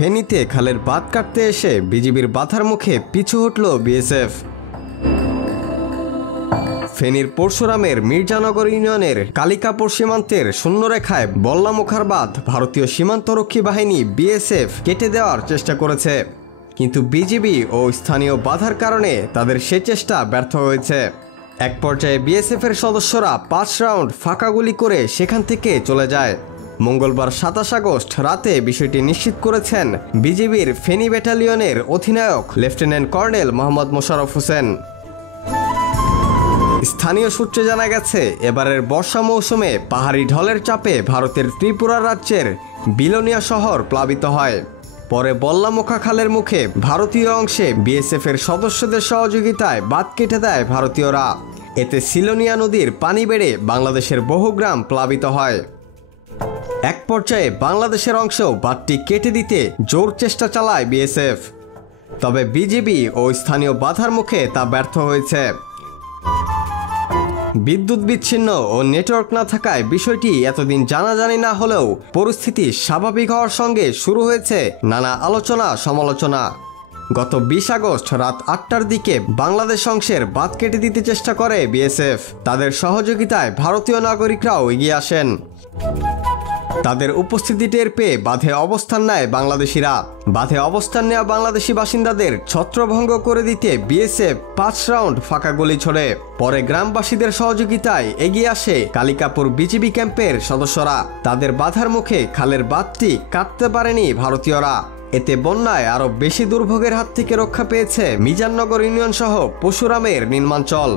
ফেনীতে খালের বাঁধ কাটতে এসে বিজিবির বাধার মুখে পিছু হটল বিএসএফ। ফেনীর পরশুরামের মির্জানগর ইউনিয়নের কালিকাপুর সীমান্তের শূন্যরেখায় বল্লামুখার বাঁধ ভারতীয় সীমান্তরক্ষী বাহিনী বিএসএফ কেটে দেওয়ার চেষ্টা করেছে, কিন্তু বিজিবি ও স্থানীয় বাধার কারণে তাদের সে চেষ্টা ব্যর্থ হয়েছে। এক পর্যায়ে বিএসএফের সদস্যরা 5 রাউন্ড ফাঁকা গুলি করে সেখান থেকে চলে যায়। মঙ্গলবার 27 আগস্ট রাতে বিষয়টি নিশ্চিত করেছেন বিজিবির ফেনী ব্যাটালিয়নের অধিনায়ক লেফটেন্যান্ট কর্নেল মোহাম্মদ মোশাররফ হোসেন। স্থানীয় সূত্রে জানা গেছে, এবারের বর্ষা মৌসুমে পাহাড়ি ঢলের চাপে ভারতের ত্রিপুরা রাজ্যের বিলোনিয়া শহর প্লাবিত হয়। পরে বল্লামুখা খালের মুখে ভারতীয় অংশে বিএসএফের সদস্যদের সহযোগিতায় বাঁধ কেটে দেয় ভারতীয়রা। এতে সিলোনিয়া নদীর পানি বেড়ে বাংলাদেশের বহু গ্রাম প্লাবিত হয়। এক পর্যায়ে বাংলাদেশের অংশেও বাঁধটি কেটে দিতে জোর চেষ্টা চালায় বিএসএফ, তবে বিজিবি ও স্থানীয় বাধার মুখে তা ব্যর্থ হয়েছে। বিদ্যুৎ বিচ্ছিন্ন ও নেটওয়ার্ক না থাকায় বিষয়টি এতদিন জানাজানি না হলেও পরিস্থিতি স্বাভাবিক হওয়ার সঙ্গে শুরু হয়েছে নানা আলোচনা সমালোচনা। গত 20 আগস্ট রাত 8টার দিকে বাংলাদেশ অংশের বাঁধ কেটে দিতে চেষ্টা করে বিএসএফ। তাদের সহযোগিতায় ভারতীয় নাগরিকরাও এগিয়ে আসেন। তাদের উপস্থিতি টের পেয়ে বাঁধে অবস্থান নেয় বাংলাদেশিরা। বাঁধে অবস্থান নেওয়া বাংলাদেশি বাসিন্দাদের ছত্রভঙ্গ করে দিতে বিএসএফ 5 রাউন্ড ফাঁকা গুলি ছোড়ে। পরে গ্রামবাসীদের সহযোগিতায় এগিয়ে আসে কালিকাপুর বিজিবি ক্যাম্পের সদস্যরা। তাদের বাধার মুখে খালের বাঁধটি কাটতে পারেনি ভারতীয়রা। এতে বন্যায় আরও বেশি দুর্ভোগের হাত থেকে রক্ষা পেয়েছে মিজাননগর ইউনিয়ন সহ পরশুরামের নির্মাঞ্চল।